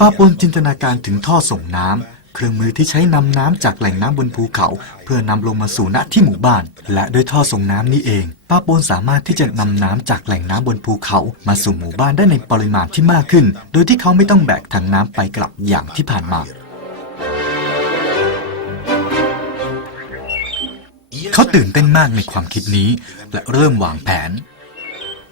ป้าปนจินตนาการถึงท่อส่งน้ำเครื่องมือที่ใช้นำน้ำจากแหล่งน้ำบนภูเขา เพื่อนำลงมาสู่ณที่หมู่บ้าน และด้วยท่อส่งน้ำนี้เอง ป้าปนสามารถที่จะนำน้ำจากแหล่งน้ำบนภูเขา มาสู่หมู่บ้านได้ในปริมาณที่มากขึ้น โดยที่เขาไม่ต้องแบกถังน้ำไปกลับอย่างที่ผ่านมาเขาตื่นเต้นมากในความคิดนี้ และเริ่มวางแผน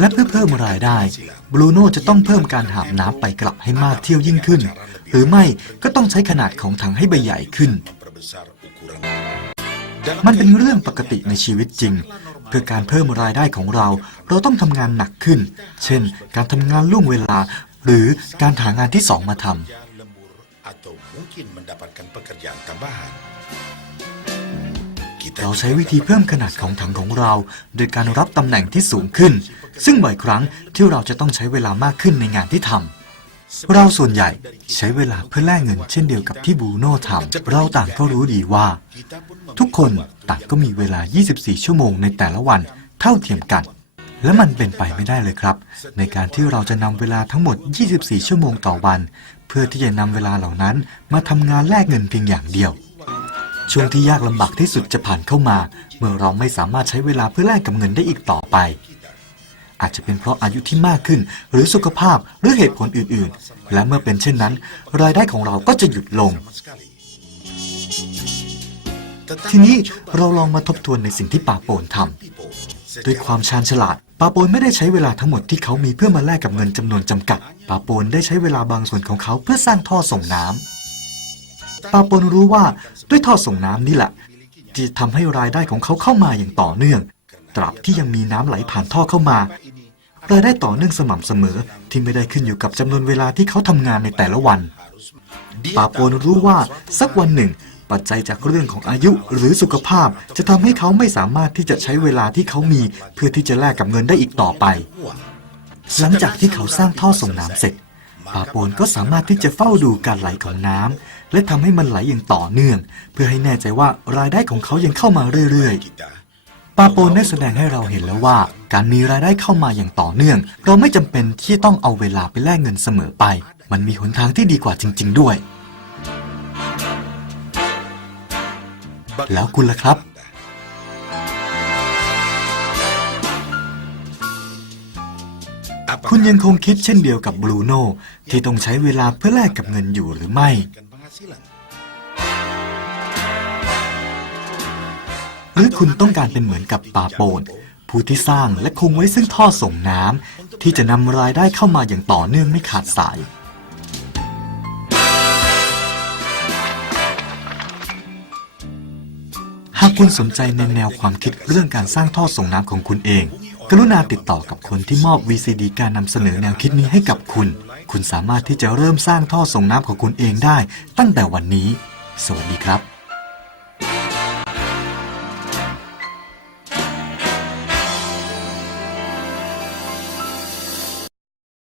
และเพื่อเพิ่มรายได้บรูโน่จะต้องเพิ่มการหาบน้ำไปกลับให้มากเที่ยวยิ่งขึ้น หรือไม่ก็ต้องใช้ขนาดของถังให้ใบใหญ่ขึ้น มันเป็นเรื่องปกติในชีวิตจริง เพื่อการเพิ่มรายได้ของเรา เราต้องทำงานหนักขึ้น เช่น การทำงานล่วงเวลา หรือการหางานที่สองมาทำเราใช้วิธีเพิ่มขนาดของถังของเรา โดยการรับตำแหน่งที่สูงขึ้น ซึ่งบ่อยครั้งที่เราจะต้องใช้เวลามากขึ้นในงานที่ทำเราส่วนใหญ่ใช้เวลาเพื่อแลกเงินเช่นเดียวกับที่บูโน่ทำเราต่างก็รู้ดีว่า ทุกคนต่างก็มีเวลา 24 ชั่วโมงในแต่ละวันเท่าเทียมกัน และมันเป็นไปไม่ได้เลยครับ ในการที่เราจะนำเวลาทั้งหมด 24 ชั่วโมงต่อวัน เพื่อที่จะนำเวลาเหล่านั้นมาทำงานแลกเงินเพียงอย่างเดียวช่วงที่ยากลำบากที่สุดจะผ่านเข้ามา เมื่อเราไม่สามารถใช้เวลาเพื่อแลกกับเงินได้อีกต่อไป อาจจะเป็นเพราะอายุที่มากขึ้น หรือสุขภาพหรือเหตุผลอื่นๆ และเมื่อเป็นเช่นนั้น รายได้ของเราก็จะหยุดลง ทีนี้เราลองมาทบทวนในสิ่งที่ปาโปนทำด้วยความชาญฉลาดปาโปนไม่ได้ใช้เวลาทั้งหมดที่เขามีเพื่อมาแลกกับเงินจำนวนจำกัดปาโปนได้ใช้เวลาบางส่วนของเขาเพื่อสร้างท่อส่งน้ำปาโปนรู้ว่าด้วยท่อส่งน้ำนี่แหละที่จะทำให้รายได้ของเขาเข้ามาอย่างต่อเนื่อง ตราบที่ยังมีน้ำไหลผ่านท่อเข้ามา รายได้ต่อเนื่องสม่ำเสมอที่ไม่ได้ขึ้นอยู่กับจำนวนเวลาที่เขาทำงานในแต่ละวันปาโปนรู้ว่าสักวันหนึ่ง ปัจจัยจากเรื่องของอายุหรือสุขภาพ จะทำให้เขาไม่สามารถที่จะใช้เวลาที่เขามี เพื่อที่จะแลกกับเงินได้อีกต่อไป หลังจากที่เขาสร้างท่อส่งน้ำเสร็จปาโปนก็สามารถที่จะเฝ้าดูการไหลของน้ำและทำให้มันไหลอย่างต่อเนื่อง เพื่อให้แน่ใจว่ารายได้ของเขายังเข้ามาเรื่อยๆ ปาโปนได้แสดงให้เราเห็นแล้วว่า การมีรายได้เข้ามาอย่างต่อเนื่อง เราไม่จำเป็นที่ต้องเอาเวลาไปแลกเงินเสมอไป มันมีหนทางที่ดีกว่าจริง ๆ ด้วย แล้วคุณล่ะครับ คุณยังคงคิดเช่นเดียวกับบรูโน่ที่ต้องใช้เวลาเพื่อแลกกับเงินอยู่หรือไม่ หรือคุณต้องการเป็นเหมือนกับปาโปน ผู้ที่สร้างและคงไว้ซึ่งท่อส่งน้ำที่จะนำรายได้เข้ามาอย่างต่อเนื่องไม่ขาดสาย หากคุณสนใจในแนวความคิดเรื่องการสร้างท่อส่งน้ำของคุณเอง กรุณาติดต่อกับคนที่มอบ VCD การนำเสนอแนวคิดนี้ให้กับคุณ คุณสามารถที่จะเริ่มสร้างท่อส่งน้ำของคุณเองได้ ตั้งแต่วันนี้ สวัสดีครับ